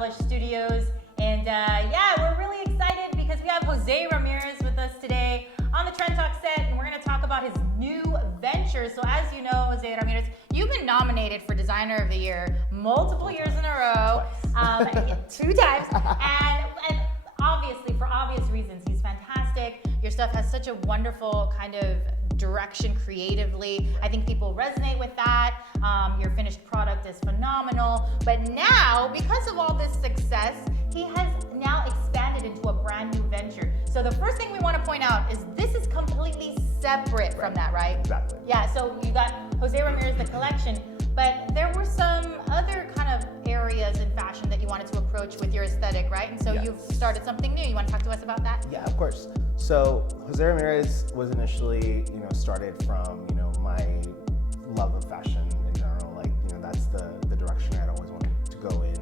Lush Studios. And yeah, we're really excited because we have Jose Ramirez with us today on the Trend Talk set, and we're going to talk about his new venture. So as you know, Jose Ramirez, you've been nominated for Designer of the Year multiple years in a row, 2 times, and obviously, for obvious reasons, he's fantastic. Your stuff has such a wonderful kind of direction creatively. I think people resonate with that. Your finished product is phenomenal. But now, because of all this success, he has now expanded into a brand new venture. So the first thing we want to point out is this is completely separate from that, right? Exactly. Yeah, so you got Jose Ramirez, the collection, but there were some other kind of areas in fashion that you wanted to approach with your aesthetic, right? And so you've started something new. You want to talk to us about that? Yeah, of course. So Jose Ramirez was initially, started from, my love of fashion in general. Like, that's the direction I'd always wanted to go in.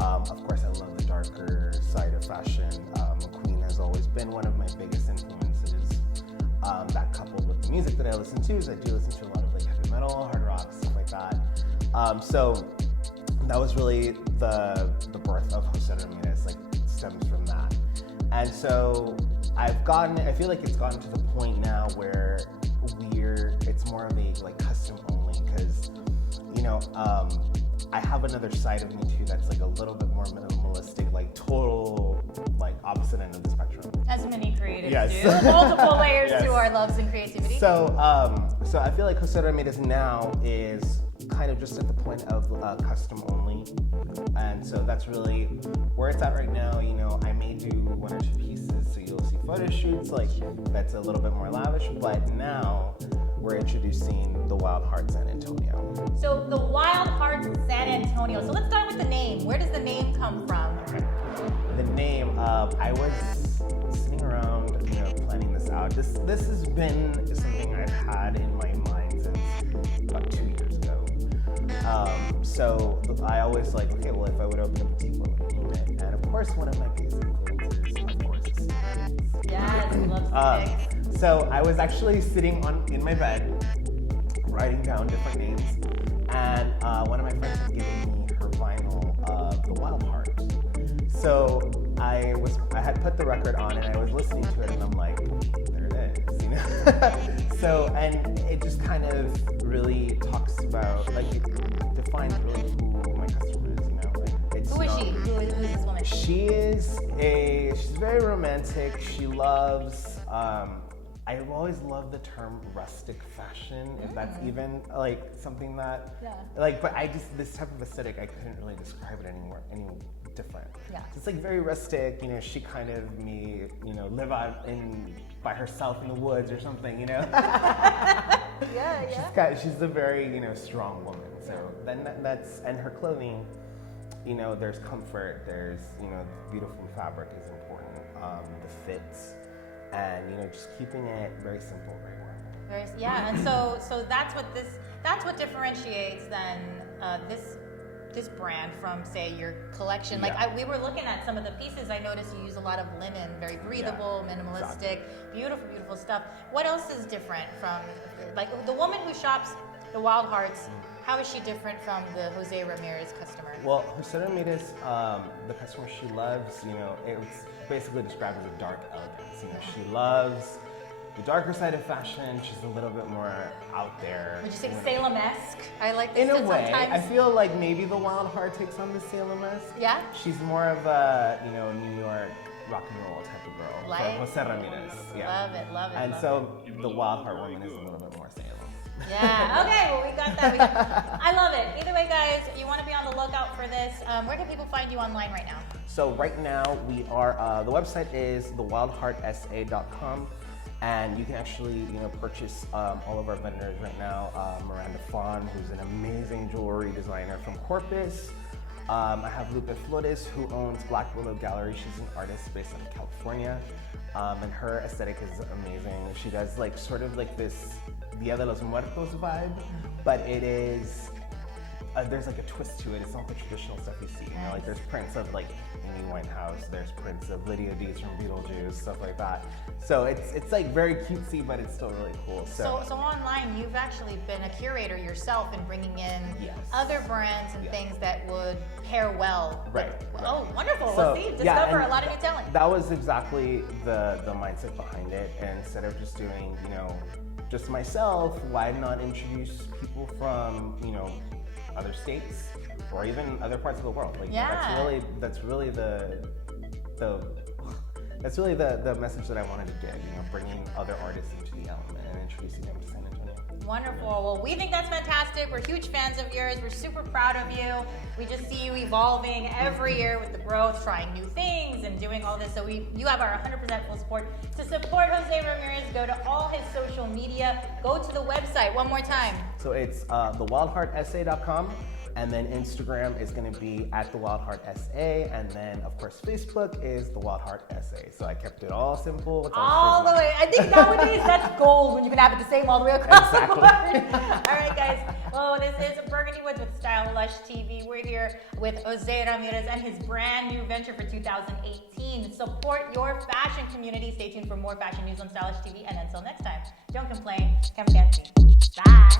Of course, I love the darker side of fashion. McQueen has always been one of my biggest influences. That coupled with the music that I listen to, is I do listen to a lot of like heavy metal, hard rock, stuff like that. So that was really the birth of Jose Ramirez, like stems from that. And so I feel like it's gotten to the point now where it's more of a like custom only, because I have another side of me too that's like a little bit more minimalistic, like total like opposite end of the spectrum. As many creatives do. Multiple layers to our loves and creativity. So I feel like Jose Ramirez now is kind of just at the point of custom only, and so that's really where it's at right now. I may do 1 or 2 pieces, so you'll see photo shoots like that's a little bit more lavish, but now we're introducing the Wild Heart San Antonio. So the Wild Heart San Antonio. So let's start with the name. Where does the name come from? Okay. The name, I was sitting around, planning this out. This has been something I've had in my mind since about 2 years ago. So I always like, okay, well, if I would open a boutique, what would I name it? And of course, one of my biggest influences, of course, is snacks. Yes, love snacks. So I was actually sitting in my bed, writing down different names, and one of my friends was giving me her vinyl of The Wild Heart. So I had put the record on and I was listening to it, and I'm like, there it is, So, and it just kind of really talks about, like, it defines really who my customer is, Who is she? Who is this woman? She's very romantic. She loves, I've always loved the term rustic fashion, if that's even like something that, but this type of aesthetic, I couldn't really describe it any different. Yeah. It's like very rustic, she kind of live out by herself in the woods or something, She's a very, strong woman. So then and her clothing, there's comfort, there's, beautiful fabric is important, the fits. And just keeping it very simple, very warm. And so that's what differentiates then this brand from, say, your collection. Like we were looking at some of the pieces. I noticed you use a lot of linen, very breathable, minimalistic, beautiful stuff. What else is different from, like, the woman who shops the Wild Hearts? How is she different from the Jose Ramirez customer? Well, Jose Ramirez, the customer she loves, it's basically described as a dark elegance. She loves the darker side of fashion. She's a little bit more out there. Would you say Salem-esque? I like this. In a way, sometimes. I feel like maybe the Wild Heart takes on the Salem-esque. Yeah? She's more of a, New York rock and roll type of girl. Like? So Jose Ramirez. Yeah. Love it. And so the Wild Heart woman is a little bit more Salem. Yeah, okay, well, we got that. I love it. Either way, guys, you want to be on the lookout for this. Where can people find you online right now? So right now we are, the website is thewildheartsa.com, and you can actually, purchase all of our vendors right now. Miranda Fawn, who's an amazing jewelry designer from Corpus. I have Lupe Flores, who owns Black Willow Gallery. She's an artist based out of California, and her aesthetic is amazing. She does like sort of like this Dia de los Muertos vibe, but it is there's like a twist to it. It's not the traditional stuff you see. You know, like there's prints of like Amy Winehouse, there's prints of Lydia Dees from Beetlejuice, stuff like that. So it's like very cutesy, but it's still really cool. So online, you've actually been a curator yourself in bringing in Yes. other brands and things that would pair well. Right. Oh, wonderful. So, We'll see. Discover and a lot of new talent. That was exactly the mindset behind it. And instead of just doing, just myself, why not introduce people from, other states or even other parts of the world? Like that's really the message that I wanted to get, bringing other artists into the element and introducing them to San Antonio. Wonderful. Well, we think that's fantastic. We're huge fans of yours. We're super proud of you. We just see you evolving every year with the growth, trying new things and doing all this. So you have our 100% full support. To support Jose Ramirez, go to all his social media. Go to the website one more time. So it's thewildheartsa.com. And then Instagram is going to be @thewildheartsa, and then of course Facebook is The Wild Heart SA. So I kept it all simple. It's all the way. I think nowadays that's gold when you can have it the same all the way across the board. All right, guys. Well, this is Burgundy Woods with Style Lush TV. We're here with Jose Ramirez and his brand new venture for 2018. Support your fashion community. Stay tuned for more fashion news on Style Lush TV. And until next time, don't complain. Come get me. Bye.